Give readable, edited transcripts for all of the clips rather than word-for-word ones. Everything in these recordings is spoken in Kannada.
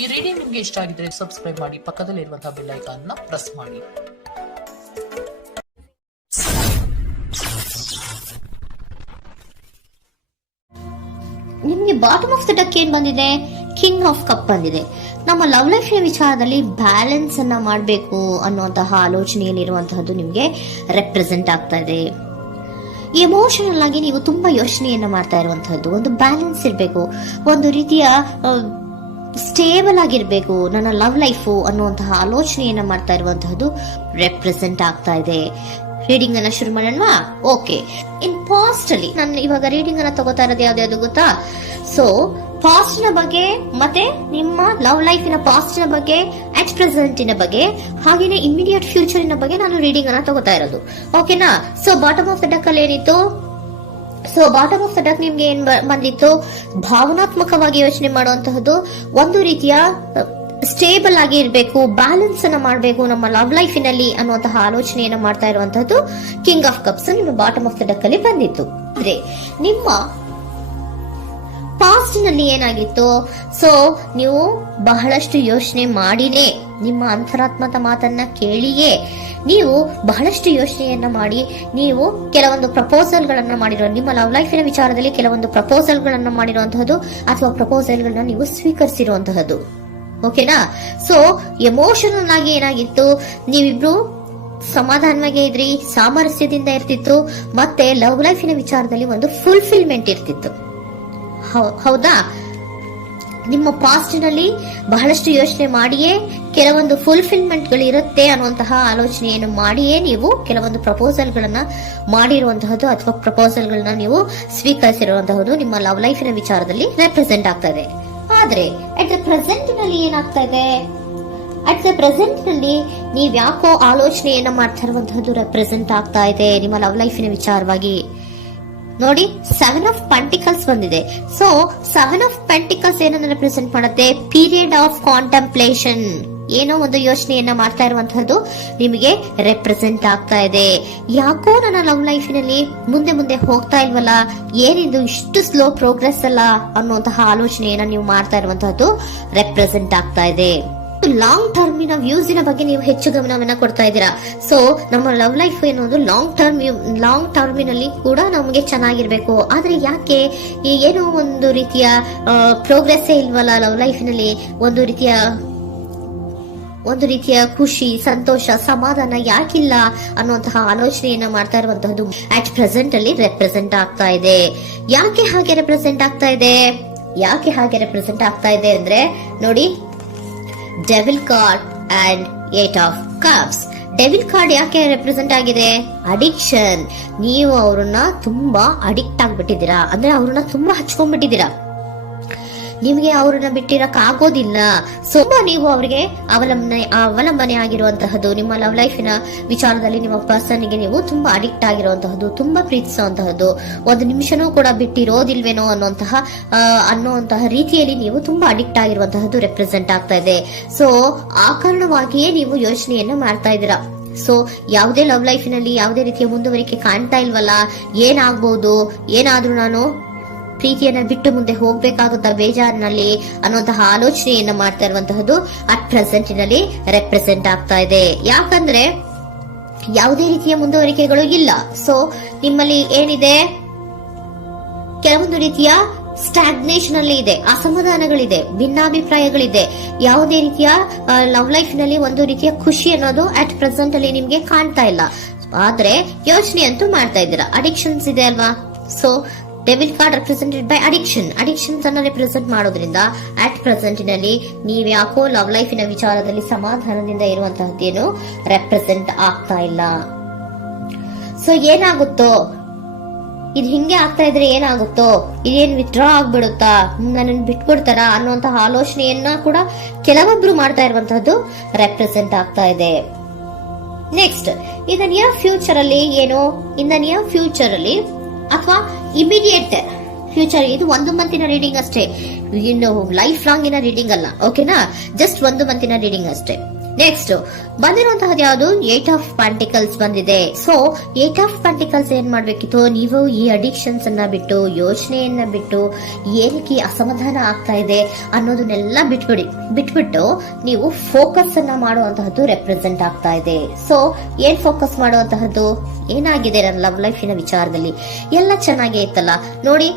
ಈ ರೀಡಿಂಗ್ ನಿಮ್ಗೆ ಇಷ್ಟ ಆಗಿದ್ರೆ ಸಬ್ಸ್ಕ್ರೈಬ್ ಮಾಡಿ, ಪಕ್ಕದಲ್ಲಿರುವಂತಹ ಬೆಲ್ ಐಕಾನ್ ನ ಪ್ರೆಸ್ ಮಾಡಿ. ನಿಮ್ಗೆ ಬಾಟಮ್ ಆಫ್ ದ ಡಕ್ ಏನ್ ಬಂದಿದೆ? ಕಿಂಗ್ ಆಫ್ ಕಪ್ ಬಂದಿದೆ. ನಮ್ಮ ಲವ್ ಲೈಫ್ ವಿಚಾರದಲ್ಲಿ ಬ್ಯಾಲೆನ್ಸ್ ಅನ್ನ ಮಾಡಬೇಕು ಅನ್ನುವಂತಹ ಆಲೋಚನೆಯಲ್ಲಿರುವಂತಹದ್ದು ನಿಮ್ಗೆ ರೆಪ್ರೆಸೆಂಟ್ ಆಗ್ತಾ ಇದೆ. ಎಮೋಷನಲ್ ಆಗಿ ನೀವು ತುಂಬಾ ಯೋಚನೆಯನ್ನ ಮಾಡ್ತಾ ಇರುವಂತಹದ್ದು, ಒಂದು ಬ್ಯಾಲೆನ್ಸ್ ಇರಬೇಕು, ಒಂದು ರೀತಿಯ ಸ್ಟೇಬಲ್ ಆಗಿರ್ಬೇಕು ನನ್ನ ಲವ್ ಲೈಫು ಅನ್ನುವಂತಹ ಆಲೋಚನೆಯನ್ನ ಮಾಡ್ತಾ ಇರುವಂತಹದ್ದು ರೆಪ್ರೆಸೆಂಟ್ ಆಗ್ತಾ ಇದೆ. ರೀಡಿಂಗ್ ಅನ್ನ ಶುರು ಮಾಡೋಣ. ಓಕೆ, ಇನ್ ಪಾಸ್ಟ್ ಅಲ್ಲಿ ನಾನು ಇವಾಗ ರೀಡಿಂಗ್ ಅನ್ನ ತಗೋತಾ ಇರೋದು ಯಾವ್ದು ಗೊತ್ತಾ? ಸೊ ಪಾಸ್ಟ್ ನ ಬಗ್ಗೆ ಮತ್ತೆ ನಿಮ್ಮ ಲವ್ ಲೈಫಿನ ಪಾಸ್ಟ್ ನ ಬಗ್ಗೆ, ಅಟ್ ಪ್ರೆಸೆಂಟಿನ ಬಗ್ಗೆ, ಹಾಗೇನೆ ಇಮಿಡಿಯೇಟ್ ಫ್ಯೂಚರಿನ ಬಗ್ಗೆ ನಾನು ರೀಡಿಂಗ್ ಅನ್ನ ತಗೋತಾ ಇರೋದು. ಓಕೆನಾ? So bottom of the duck ಅಲ್ಲಿ ಏನಿತ್ತು? So bottom of the duck ನಿಮ್ಗೆ ಏನ್ ಬಂದಿತ್ತು? ಭಾವನಾತ್ಮಕವಾಗಿ ಯೋಚನೆ ಮಾಡುವಂತಹದ್ದು, ಒಂದು ರೀತಿಯ ಸ್ಟೇಬಲ್ ಆಗಿ ಇರಬೇಕು, ಬ್ಯಾಲೆನ್ಸ್ ಅನ್ನ ಮಾಡಬೇಕು ನಮ್ಮ ಲವ್ ಲೈಫಿನಲ್ಲಿ ಅನ್ನುವಂತಹ ಆಲೋಚನೆಯನ್ನ ಮಾಡ್ತಾ ಇರುವಂತಹದ್ದು ಕಿಂಗ್ ಆಫ್ ಕಪ್ಸ್ ನಿಮ್ಮ ಬಾಟಮ್ ಆಫ್ ದ ಡಕ್ ಅಲ್ಲಿ ಬಂದಿತ್ತು. ಅಂದ್ರೆ ನಿಮ್ಮ ಪಾಸ್ಟ್ ನಲ್ಲಿ ಏನಾಗಿತ್ತು? ಸೊ ನೀವು ಬಹಳಷ್ಟು ಯೋಚನೆ ಮಾಡಿನೇ, ನಿಮ್ಮ ಅಂತರಾತ್ಮದ ಮಾತನ್ನ ಕೇಳಿಯೇ ನೀವು ಬಹಳಷ್ಟು ಯೋಚನೆಯನ್ನ ಮಾಡಿ ನೀವು ಕೆಲವೊಂದು ಪ್ರಪೋಸಲ್ ಗಳನ್ನ ಮಾಡಿರೋ, ನಿಮ್ಮ ಲವ್ ಲೈಫಿನ ವಿಚಾರದಲ್ಲಿ ಕೆಲವೊಂದು ಪ್ರಪೋಸಲ್ ಗಳನ್ನ ಮಾಡಿರುವಂತಹದ್ದು ಅಥವಾ ಪ್ರಪೋಸಲ್ ಗಳನ್ನ ನೀವು ಸ್ವೀಕರಿಸಿರುವಂತಹದ್ದು. ಓಕೆನಾ? ಸೊ ಎಮೋಷನಲ್ ಆಗಿ ಏನಾಗಿತ್ತು? ನೀವಿಬ್ರು ಸಮಾಧಾನವಾಗಿ ಇದ್ರಿ, ಸಾಮರಸ್ಯದಿಂದ ಇರ್ತಿತ್ತು, ಮತ್ತೆ ಲವ್ ಲೈಫಿನ ವಿಚಾರದಲ್ಲಿ ಒಂದು ಫುಲ್ಫಿಲ್ಮೆಂಟ್ ಇರ್ತಿತ್ತು. ಹೌದಾ? ನಿಮ್ಮ ಪಾಸ್ಟ್ ನಲ್ಲಿ ಬಹಳಷ್ಟು ಯೋಚನೆ ಮಾಡಿಯೇ ಕೆಲವೊಂದು ಫುಲ್ಫಿಲ್ಮೆಂಟ್ ಗಳು ಇರುತ್ತೆ ಅನ್ನುವಂತಹ ಆಲೋಚನೆಯನ್ನು ಮಾಡಿಯೇ ನೀವು ಕೆಲವೊಂದು ಪ್ರಪೋಸಲ್ ಗಳನ್ನ ಮಾಡಿರುವಂತಹದ್ದು ಅಥವಾ ಪ್ರಪೋಸಲ್ ಗಳನ್ನ ನೀವು ಸ್ವೀಕರಿಸಿರುವಂತಹದ್ದು ನಿಮ್ಮ ಲವ್ ಲೈಫಿನ ವಿಚಾರದಲ್ಲಿ ರೆಪ್ರೆಸೆಂಟ್ ಆಗ್ತಾ ಇದೆ. ಆದ್ರೆ ಅಟ್ ದ ಪ್ರೆಸೆಂಟ್ ನಲ್ಲಿ ಏನಾಗ್ತಾ ಇದೆ? ಅಟ್ ದ ಪ್ರೆಸೆಂಟ್ ನಲ್ಲಿ ನೀವ್ ಯಾಕೋ ಆಲೋಚನೆಯನ್ನ ಮಾಡ್ತಾ ಇರುವಂತಹದ್ದು ರೆಪ್ರೆಸೆಂಟ್ ಆಗ್ತಾ ಇದೆ ನಿಮ್ಮ ಲವ್ ಲೈಫಿನ ವಿಚಾರವಾಗಿ. ನೋಡಿ, 7 ಆಫ್ ಪೆಂಟಿಕಲ್ಸ್ ಬಂದಿದೆ. ಸೊ 7 ಆಫ್ ಪೆಂಟಿಕಲ್ಸ್ ಏನನ್ನ ರೆಪ್ರೆಸೆಂಟ್ ಮಾಡುತ್ತೆ? ಪೀರಿಯಡ್ ಆಫ್ ಕಾಂಟೆಂಪ್ಲೇಷನ್, ಏನೋ ಒಂದು ಯೋಚನೆಯನ್ನ ಮಾಡ್ತಾ ಇರುವಂತಹದ್ದು ನಿಮಗೆ ರೆಪ್ರೆಸೆಂಟ್ ಆಗ್ತಾ ಇದೆ. ಯಾಕೋ ನನ್ನ ಲವ್ ಲೈಫಿನಲ್ಲಿ ಮುಂದೆ ಮುಂದೆ ಹೋಗ್ತಾ ಇಲ್ವಲ್ಲ, ಏನಿದು ಇಷ್ಟು ಸ್ಲೋ ಪ್ರೋಗ್ರೆಸ್ ಅಲ್ಲ ಅನ್ನುವಂತಹ ಆಲೋಚನೆಯನ್ನ ನೀವು ಮಾಡ್ತಾ ಇರುವಂತಹದ್ದು ರೆಪ್ರೆಸೆಂಟ್ ಆಗ್ತಾ ಇದೆ. ಲಾಂಗ್ ಟರ್ಮಿನ ವ್ಯೂಸಿನ ಬಗ್ಗೆ ನೀವು ಹೆಚ್ಚು ಗಮನವನ್ನ ಕೊಡ್ತಾ ಇದ್ದೀರಾ. ಸೊ ನಮ್ಮ ಲವ್ ಲೈಫ್ ಏನೊಂದು ಲಾಂಗ್ ಟರ್ಮಿನಲ್ಲಿ ಕೂಡ ನಮಗೆ ಚೆನ್ನಾಗಿರ್ಬೇಕು. ಆದ್ರೆ ಯಾಕೆ ಏನೋ ಒಂದು ರೀತಿಯ ಪ್ರೋಗ್ರೆಸ್ ಇಲ್ವಲ್ಲ ಲವ್ ಲೈಫಿನಲ್ಲಿ, ಒಂದು ರೀತಿಯ ಖುಷಿ, ಸಂತೋಷ, ಸಮಾಧಾನ ಯಾಕಿಲ್ಲ ಅನ್ನುವಂತಹ ಆಲೋಚನೆಯನ್ನ ಮಾಡ್ತಾ ಇರುವಂತಹದ್ದು ಅಟ್ ಪ್ರೆಸೆಂಟ್ ಅಲ್ಲಿ ರೆಪ್ರೆಸೆಂಟ್ ಆಗ್ತಾ ಇದೆ. ಯಾಕೆ ಹಾಗೆ ರೆಪ್ರೆಸೆಂಟ್ ಆಗ್ತಾ ಇದೆ? ಅಂದ್ರೆ ನೋಡಿ, devil card and 8 of cups. Devil card ಯಾಕೆ ರೆಪ್ರೆಸೆಂಟ್ ಆಗಿದೆ? ಅಡಿಕ್ಷನ್. ನೀವು ಅವ್ರನ್ನ ತುಂಬಾ ಅಡಿಕ್ಟ್ ಆಗ್ಬಿಟ್ಟಿದ್ದೀರಾ, ಅಂದ್ರೆ ಅವ್ರನ್ನ ತುಂಬಾ ಹಚ್ಕೊಂಡ್ಬಿಟ್ಟಿದ್ದೀರಾ, ನಿಮಗೆ ಅವ್ರನ್ನ ಬಿಟ್ಟಿರಕ್ ಆಗೋದಿಲ್ಲ. ಸೊ ನೀವು ಅವ್ರಿಗೆ ಅವಲಂಬನೆ ಆಗಿರುವಂತಹದ್ದು, ನಿಮ್ಮ ಲವ್ ಲೈಫಿನ ವಿಚಾರದಲ್ಲಿ ನಿಮ್ಮ ಪರ್ಸನ್ಗೆ ನೀವು ತುಂಬಾ ಅಡಿಕ್ಟ್ ಆಗಿರುವಂತಹದ್ದು, ತುಂಬಾ ಪ್ರೀತಿಸುವಂತಹದ್ದು, ಒಂದು ನಿಮಿಷನೂ ಕೂಡ ಬಿಟ್ಟಿರೋದಿಲ್ವೇನೋ ಅನ್ನುವಂತಹ ರೀತಿಯಲ್ಲಿ ನೀವು ತುಂಬಾ ಅಡಿಕ್ಟ್ ಆಗಿರುವಂತಹದ್ದು ರೆಪ್ರೆಸೆಂಟ್ ಆಗ್ತಾ ಇದೆ. ಸೊ ಆ ಕಾರಣವಾಗಿಯೇ ನೀವು ಯೋಚನೆಯನ್ನ ಮಾಡ್ತಾ ಇದ್ದೀರಾ. ಸೊ ಯಾವುದೇ ಲವ್ ಲೈಫಿನಲ್ಲಿ ಯಾವುದೇ ರೀತಿಯ ಮುಂದುವರಿಕೆ ಕಾಣ್ತಾ ಇಲ್ವಲ್ಲ, ಏನಾಗ್ಬಹುದು, ಏನಾದ್ರೂ ನಾನು ಪ್ರೀತಿಯನ್ನ ಬಿಟ್ಟು ಮುಂದೆ ಹೋಗ್ಬೇಕಾಗುತ್ತಾ ಬೇಜಾರಿನಲ್ಲಿ ಅನ್ನುವಂತಹ ಆಲೋಚನೆಯನ್ನ ಮಾಡ್ತಾ ಇರುವಂತಹದ್ದು ಅಟ್ ಪ್ರೆಸೆಂಟಿನಲ್ಲಿ ರೆಪ್ರೆಸೆಂಟ್ ಆಗ್ತಾ ಇದೆ. ಯಾಕಂದ್ರೆ ಯಾವುದೇ ರೀತಿಯ ಮುಂದುವರಿಕೆಗಳು ಇಲ್ಲ. ಸೊ ನಿಮ್ಮಲ್ಲಿ ಏನಿದೆ? ಕೆಲವೊಂದು ರೀತಿಯ ಸ್ಟಾಗ್ನೇಷನ್ ಅಲ್ಲಿ ಇದೆ, ಅಸಮಾಧಾನಗಳಿದೆ, ಭಿನ್ನಾಭಿಪ್ರಾಯಗಳಿದೆ. ಯಾವುದೇ ರೀತಿಯ ಲವ್ ಲೈಫ್ ನಲ್ಲಿ ಒಂದು ರೀತಿಯ ಖುಷಿ ಅನ್ನೋದು ಅಟ್ ಪ್ರೆಸೆಂಟ್ ಅಲ್ಲಿ ನಿಮ್ಗೆ ಕಾಣ್ತಾ ಇಲ್ಲ. ಆದ್ರೆ ಯೋಚನೆ ಅಂತೂ ಮಾಡ್ತಾ ಇದ್ದೀರಾ. ಅಡಿಕ್ಷನ್ಸ್ ಇದೆ ಅಲ್ವಾ? So devil card represented by addictions ಅನ್ನ ರೆಪ್ರೆಸೆಂಟ್ ಮಾಡೋದ್ರಿಂದ ಅಟ್ ಪ್ರೆಸೆಂಟಿನಲ್ಲಿ ನೀವ್ ಯಾಕೋ ಲವ್ ಲೈಫಿನ ವಿಚಾರದಲ್ಲಿ ಸಮಾಧಾನದಿಂದ ಇರುವಂತಹದ್ದೇನು ರೆಪ್ರೆಸೆಂಟ್ ಆಗ್ತಾ ಇಲ್ಲ. ಸೊ ಏನಾಗುತ್ತೋ, ಇದು ಹಿಂಗೆ ಆಗ್ತಾ ಇದ್ರೆ ಏನಾಗುತ್ತೋ, ಇದೇನ್ ವಿತ್ಡ್ರಾ ಆಗ್ಬಿಡುತ್ತಾ, ನನ್ನನ್ನು ಬಿಟ್ಕೊಡ್ತಾರ ಅನ್ನುವಂತಹ ಆಲೋಚನೆಯನ್ನ ಕೂಡ ಕೆಲವೊಬ್ರು ಮಾಡ್ತಾ ಇರುವಂತಹದ್ದು ರೆಪ್ರೆಸೆಂಟ್ ಆಗ್ತಾ ಇದೆ. Next, in the near future ಅಲ್ಲಿ ಅಥವಾ ಇಮಿಡಿಯೇಟ್ ಫ್ಯೂಚರ್, ಇದು 1 ಮಂತಿನ ರೀಡಿಂಗ್ ಅಷ್ಟೇ, ಇನ್ನು ಲೈಫ್ ಲಾಂಗ್ ಇನ ರೀಡಿಂಗ್ ಅಲ್ಲ. ಓಕೆನಾ? ಜಸ್ಟ್ 1 ಮಂತಿನ ರೀಡಿಂಗ್ ಅಷ್ಟೇ. ನೆಕ್ಸ್ಟ್ ಬಂದಿರುವಂತಹದ್ದು ಯಾವುದು? 8 ಆಫ್ ಪೆಂಟಿಕಲ್ಸ್ ಬಂದಿದೆ. ಸೊ 8 ಆಫ್ ಪೆಂಟಿಕಲ್ಸ್ ಏನ್ ಮಾಡ್ಬೇಕಿತ್ತು? ನೀವು ಈ ಅಡಿಕ್ಷನ್ಸ್ ಅನ್ನ ಬಿಟ್ಟು, ಯೋಚನೆಯನ್ನ ಬಿಟ್ಟು, ಏನಕ್ಕೆ ಅಸಮಾಧಾನ ಆಗ್ತಾ ಇದೆ ಅನ್ನೋದನ್ನೆಲ್ಲ ಬಿಟ್ಬಿಟ್ಟು ನೀವು ಫೋಕಸ್ ಅನ್ನ ಮಾಡುವಂತಹದ್ದು ರೆಪ್ರೆಸೆಂಟ್ ಆಗ್ತಾ ಇದೆ. ಸೊ ಏನ್ ಫೋಕಸ್ ಮಾಡುವಂತಹದ್ದು? ಏನಾಗಿದೆ ನನ್ನ ಲವ್ ಲೈಫಿನ ವಿಚಾರದಲ್ಲಿ? ಎಲ್ಲ ಚೆನ್ನಾಗೇ ಇತ್ತಲ್ಲ ನೋಡಿ,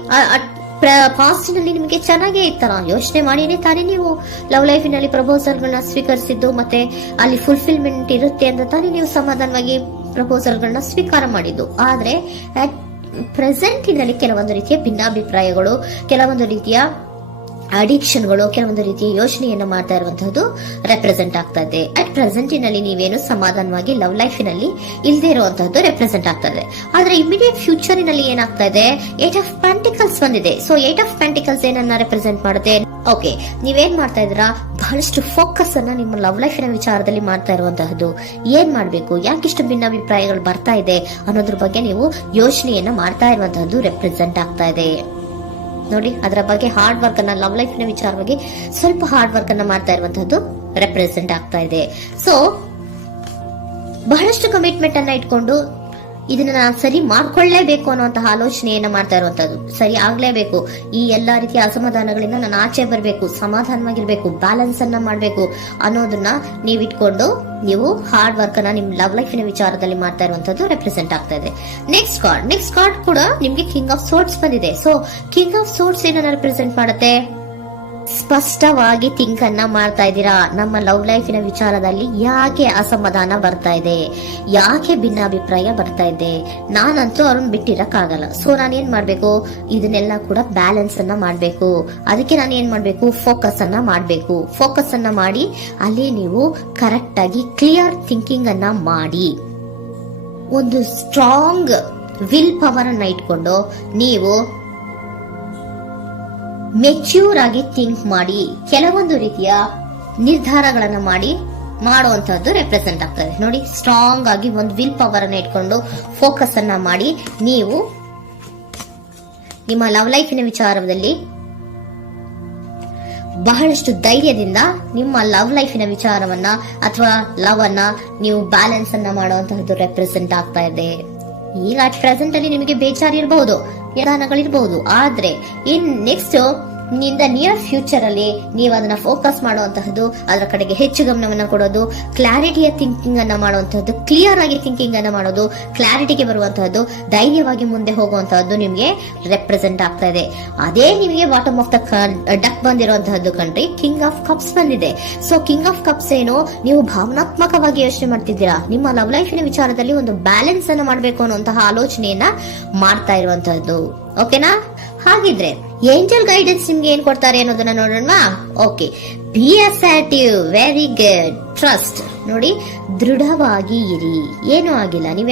ಪಾಸ್ಟಿನಲ್ಲಿ ನಿಮಗೆ ಚೆನ್ನಾಗೇ ಇತ್ತಲ್ಲ, ಯೋಚನೆ ಮಾಡಿನೇ ತಾನೇ ನೀವು ಲವ್ ಲೈಫಿನಲ್ಲಿ ಪ್ರಪೋಸಲ್ಗಳನ್ನ ಸ್ವೀಕರಿಸಿದ್ದು, ಮತ್ತೆ ಅಲ್ಲಿ ಫುಲ್ಫಿಲ್ಮೆಂಟ್ ಇರುತ್ತೆ ಅಂತ ತಾನೇ ನೀವು ಸಮಾಧಾನವಾಗಿ ಪ್ರಪೋಸಲ್ಗಳನ್ನ ಸ್ವೀಕಾರ ಮಾಡಿದ್ದು. ಆದ್ರೆ ಪ್ರೆಸೆಂಟಿನಲ್ಲಿ ಕೆಲವೊಂದು ರೀತಿಯ ಭಿನ್ನಾಭಿಪ್ರಾಯಗಳು, ಕೆಲವೊಂದು ರೀತಿಯ ಅಡಿಕ್ಷನ್ಗಳು, ಕೆಲವೊಂದು ರೀತಿಯ ಯೋಚನೆಯನ್ನು ಮಾಡ್ತಾ ಇರುವಂತಹದ್ದು ರೆಪ್ರೆಸೆಂಟ್ ಆಗ್ತಾ ಇದೆ. ಅಟ್ ಪ್ರೆಸೆಂಟಿನಲ್ಲಿ ನೀವೇನು ಸಮಾಧಾನವಾಗಿ ಲವ್ ಲೈಫಿನಲ್ಲಿ ಇಲ್ಲದೆ ಇರುವಂತಹದ್ದು ರೆಪ್ರೆಸೆಂಟ್ ಆಗ್ತಾ ಇದೆ. ಆದ್ರೆ ಇಮಿಡಿಯೇಟ್ ಫ್ಯೂಚರಿನಲ್ಲಿ ಏನಾಗ್ತಾ ಇದೆ? 8 ಆಫ್ ಪೆಂಟಿಕಲ್ಸ್ ಬಂದಿದೆ. ಸೊ 8 ಆಫ್ ಪೆಂಟಿಕಲ್ಸ್ ಏನನ್ನ ರೆಪ್ರೆಸೆಂಟ್ ಮಾಡುತ್ತೆ? ಓಕೆ, ನೀವೇನ್ ಮಾಡ್ತಾ ಇದ್ದೀರಾ? ಬಹಳಷ್ಟು ಫೋಕಸ್ ಅನ್ನ ನಿಮ್ಮ ಲವ್ ಲೈಫಿನ ವಿಚಾರದಲ್ಲಿ ಮಾಡ್ತಾ ಇರುವಂತಹದ್ದು. ಏನ್ ಮಾಡ್ಬೇಕು, ಯಾಕಿಷ್ಟು ಭಿನ್ನಾಭಿಪ್ರಾಯಗಳು ಬರ್ತಾ ಇದೆ ಅನ್ನೋದ್ರ ಬಗ್ಗೆ ನೀವು ಯೋಚನೆಯನ್ನ ಮಾಡ್ತಾ ಇರುವಂತಹದ್ದು ರೆಪ್ರೆಸೆಂಟ್ ಆಗ್ತಾ ಇದೆ ನೋಡಿ. ಅದರ ಬಗ್ಗೆ ಹಾರ್ಡ್ ವರ್ಕ್ ಅನ್ನ, ಲವ್ ಲೈಫಿನ ವಿಚಾರವಾಗಿ ಸ್ವಲ್ಪ ಹಾರ್ಡ್ ವರ್ಕ್ ಅನ್ನ ಮಾಡ್ತಾ ಇರುವಂತಹದ್ದು ರೆಪ್ರೆಸೆಂಟ್ ಆಗ್ತಾ ಇದೆ. ಸೊ ಬಹಳಷ್ಟು ಕಮಿಟ್ಮೆಂಟ್ ಅನ್ನ ಇಟ್ಕೊಂಡು ಇದನ್ನ ನಾನು ಸರಿ ಮಾಡ್ಕೊಳ್ಳೇಬೇಕು ಅನ್ನುವಂತಹ ಆಲೋಚನೆಯನ್ನ ಮಾಡ್ತಾ ಇರುವಂತದ್ದು. ಸರಿ ಆಗ್ಲೇಬೇಕು, ಈ ಎಲ್ಲಾ ರೀತಿಯ ಅಸಮಾಧಾನಗಳಿಂದ ನಾನು ಆಚೆ ಬರಬೇಕು, ಸಮಾಧಾನವಾಗಿರ್ಬೇಕು, ಬ್ಯಾಲೆನ್ಸ್ ಅನ್ನ ಮಾಡ್ಬೇಕು ಅನ್ನೋದನ್ನ ನೀವು ಇಟ್ಕೊಂಡು ನೀವು ಹಾರ್ಡ್ ವರ್ಕ್ ಅನ್ನ ನಿಮ್ ಲವ್ ಲೈಫಿನ ವಿಚಾರದಲ್ಲಿ ಮಾಡ್ತಾ ಇರುವಂತದ್ದು ರೆಪ್ರೆಸೆಂಟ್ ಆಗ್ತಾ ಇದೆ. ನೆಕ್ಸ್ಟ್ ಕಾರ್ಡ್ ಕೂಡ ನಿಮ್ಗೆ ಕಿಂಗ್ ಆಫ್ ಸೋರ್ಟ್ಸ್ ಬಂದಿದೆ. ಸೊ ಕಿಂಗ್ ಆಫ್ ಸೋರ್ಟ್ಸ್ ಏನನ್ನ ರೆಪ್ರೆಸೆಂಟ್ ಮಾಡುತ್ತೆ? ಸ್ಪಷ್ಟವಾಗಿ ಥಿಂಕ್ ಅನ್ನ ಮಾಡ್ತಾ ಇದ್ದೀರಾ. ನಮ್ಮ ಲವ್ ಲೈಫಿನ ವಿಚಾರದಲ್ಲಿ ಯಾಕೆ ಅಸಮಾಧಾನ ಬರ್ತಾ ಇದೆ, ಯಾಕೆ ಭಿನ್ನಾಭಿಪ್ರಾಯ ಬರ್ತಾ ಇದೆ, ನಾನಂತೂ ಅವ್ರನ್ನ ಬಿಟ್ಟಿರಕ್ಕಾಗಲ್ಲ. ಸೊ ನಾನೇನ್ ಮಾಡ್ಬೇಕು? ಇದನ್ನೆಲ್ಲ ಕೂಡ ಬ್ಯಾಲೆನ್ಸ್ ಅನ್ನ ಮಾಡ್ಬೇಕು. ಅದಕ್ಕೆ ನಾನು ಏನ್ ಮಾಡ್ಬೇಕು? ಫೋಕಸ್ ಅನ್ನ ಮಾಡ್ಬೇಕು. ಫೋಕಸ್ ಅನ್ನ ಮಾಡಿ ಅಲ್ಲಿ ನೀವು ಕರೆಕ್ಟ್ ಆಗಿ ಕ್ಲಿಯರ್ ಥಿಂಕಿಂಗ್ ಅನ್ನ ಮಾಡಿ, ಒಂದು ಸ್ಟ್ರಾಂಗ್ ವಿಲ್ ಪವರ್ ಅನ್ನ ಇಟ್ಕೊಂಡು ನೀವು ಮೆಚ್ಯೂರ್ ಆಗಿ ಥಿಂಕ್ ಮಾಡಿ, ಕೆಲವೊಂದು ರೀತಿಯ ನಿರ್ಧಾರಗಳನ್ನ ಮಾಡುವಂತಹದ್ದು ರೆಪ್ರೆಸೆಂಟ್ ಆಗ್ತದೆ ನೋಡಿ. ಸ್ಟ್ರಾಂಗ್ ಆಗಿ ಒಂದು ವಿಲ್ ಪವರ್ ಅನ್ನ ಇಟ್ಕೊಂಡು ಫೋಕಸ್ ಅನ್ನ ಮಾಡಿ ನೀವು ನಿಮ್ಮ ಲವ್ ಲೈಫಿನ ವಿಚಾರದಲ್ಲಿ ಬಹಳಷ್ಟು ಧೈರ್ಯದಿಂದ ನಿಮ್ಮ ಲವ್ ಲೈಫಿನ ವಿಚಾರವನ್ನ ಅಥವಾ ಲವ್ ಅನ್ನ ನೀವು ಬ್ಯಾಲೆನ್ಸ್ ಅನ್ನ ಮಾಡುವಂತಹದ್ದು ರೆಪ್ರೆಸೆಂಟ್ ಆಗ್ತಾ ಇದೆ. ಈಗ ಅಟ್ ಪ್ರೆಸೆಂಟ್ ಅಲ್ಲಿ ನಿಮಗೆ ಬೇಜಾರಿರಬಹುದು, ವಿಧಾನಗಳಿರಬಹುದು, ಆದ್ರೆ ಇನ್ ನೆಕ್ಸ್ಟ್ ನಿಂದ ನಿಯರ್ ಫ್ಯೂಚರ್ ಅಲ್ಲಿ ನೀವು ಅದನ್ನ ಫೋಕಸ್ ಮಾಡುವಂತಹದ್ದು, ಅದರ ಕಡೆಗೆ ಹೆಚ್ಚು ಗಮನವನ್ನ ಕೊಡೋದು, ಕ್ಲಾರಿಟಿಯ ಥಿಂಕಿಂಗ್ ಅನ್ನ ಮಾಡುವಂತಹದ್ದು, ಕ್ಲಿಯರ್ ಆಗಿ ಥಿಂಕಿಂಗ್ ಅನ್ನ ಮಾಡೋದು, ಕ್ಲಾರಿಟಿಗೆ ಬರುವಂತಹದ್ದು, ಧೈರ್ಯವಾಗಿ ಮುಂದೆ ಹೋಗುವಂತಹದ್ದು ನಿಮ್ಗೆ ರೆಪ್ರೆಸೆಂಟ್ ಆಗ್ತಾ ಇದೆ. ಅದೇ ನಿಮಗೆ ಬಾಟಮ್ ಆಫ್ ದ ಡಕ್ ಬಂದಿರುವಂತಹದ್ದು ಕಣ್ರಿ, ಕಿಂಗ್ ಆಫ್ ಕಪ್ಸ್ ಬಂದಿದೆ. ಸೊ ಕಿಂಗ್ ಆಫ್ ಕಪ್ಸ್ ಏನು? ನೀವು ಭಾವನಾತ್ಮಕವಾಗಿ ಯೋಚನೆ ಮಾಡ್ತಿದ್ದೀರಾ, ನಿಮ್ಮ ಲವ್ ಲೈಫಿನ ವಿಚಾರದಲ್ಲಿ ಒಂದು ಬ್ಯಾಲೆನ್ಸ್ ಅನ್ನ ಮಾಡಬೇಕು ಅನ್ನುವಂತಹ ಆಲೋಚನೆಯನ್ನ ಮಾಡ್ತಾ ಇರುವಂತಹದ್ದು. ಓಕೆನಾ? ಹಾಗಿದ್ರೆ ಏಂಜಲ್ ಗೈಡೆನ್ಸ್ ನಿಮ್ಗೆ ಏನ್ ಕೊಡ್ತಾರೆ ಅನ್ನೋದನ್ನ ನೋಡೋಣ. Okay, B assertive, very good, trust. ನೋಡಿ, ದೃಢವಾಗಿ ಇರಿ, ಏನೂ ಆಗಿಲ್ಲ. ನೀವು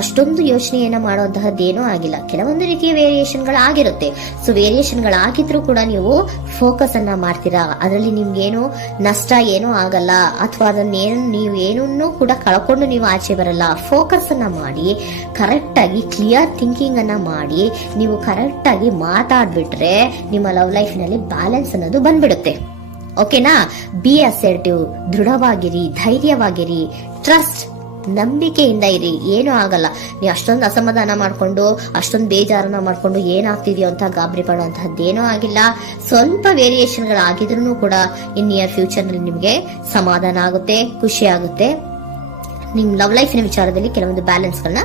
ಅಷ್ಟೊಂದು ಯೋಚನೆಯನ್ನ ಮಾಡುವಂತಹದ್ದೇನೂ ಆಗಿಲ್ಲ. ಕೆಲವೊಂದು ರೀತಿಯ ವೇರಿಯೇಷನ್ ಗಳಾಗಿರುತ್ತೆ. ಸೊ ವೇರಿಯೇಷನ್ ಗಳಾಗಿದ್ರು ಕೂಡ ನೀವು ಫೋಕಸ್ ಅನ್ನ ಮಾಡ್ತೀರಾ, ಅದರಲ್ಲಿ ನಿಮ್ಗೇನು ನಷ್ಟ ಏನೂ ಆಗಲ್ಲ, ಅಥವಾ ನೀವು ಏನನ್ನೂ ಕೂಡ ಕಳ್ಕೊಂಡು ನೀವು ಆಚೆ ಬರಲ್ಲ. ಫೋಕಸ್ ಅನ್ನ ಮಾಡಿ, ಕರೆಕ್ಟ್ ಆಗಿ ಕ್ಲಿಯರ್ ಥಿಂಕಿಂಗ್ ಅನ್ನ ಮಾಡಿ, ನೀವು ಕರೆಕ್ಟ್ ಆಗಿ ಮಾತಾಡ್ಬಿಟ್ರೆ ನಿಮ್ಮ ಲವ್ ಲೈಫಿನಲ್ಲಿ ಬ್ಯಾಲೆನ್ಸ್ ಅನ್ನೋದು ಬಂದ್ಬಿಡುತ್ತೆ. ಓಕೆನಾ? ಬಿ ಅಸರ್ಟಿವ್, ದೃಢವಾಗಿರಿ, ಧೈರ್ಯವಾಗಿರಿ, ಟ್ರಸ್ಟ್, ನಂಬಿಕೆಯಿಂದ ಇರಿ, ಏನೂ ಆಗಲ್ಲ. ನೀವು ಅಷ್ಟೊಂದು ಅಸಮಾಧಾನ ಮಾಡ್ಕೊಂಡು, ಅಷ್ಟೊಂದು ಬೇಜಾರನ್ನ ಮಾಡ್ಕೊಂಡು ಏನಾಗ್ತಿದೆಯೋ ಅಂತ ಗಾಬರಿ ಪಡುವಂತಹದ್ದೇನೂ ಆಗಿಲ್ಲ. ಸ್ವಲ್ಪ ವೇರಿಯೇಷನ್ಗಳಾಗಿದ್ರು ಕೂಡ ಇನ್ ನಿಯರ್ ಫ್ಯೂಚರ್ ನಲ್ಲಿ ನಿಮ್ಗೆ ಸಮಾಧಾನ ಆಗುತ್ತೆ, ಖುಷಿ ಆಗುತ್ತೆ. ನಿಮ್ ಲವ್ ಲೈಫಿನ ವಿಚಾರದಲ್ಲಿ ಕೆಲವೊಂದು ಬ್ಯಾಲೆನ್ಸ್ ಗಳನ್ನ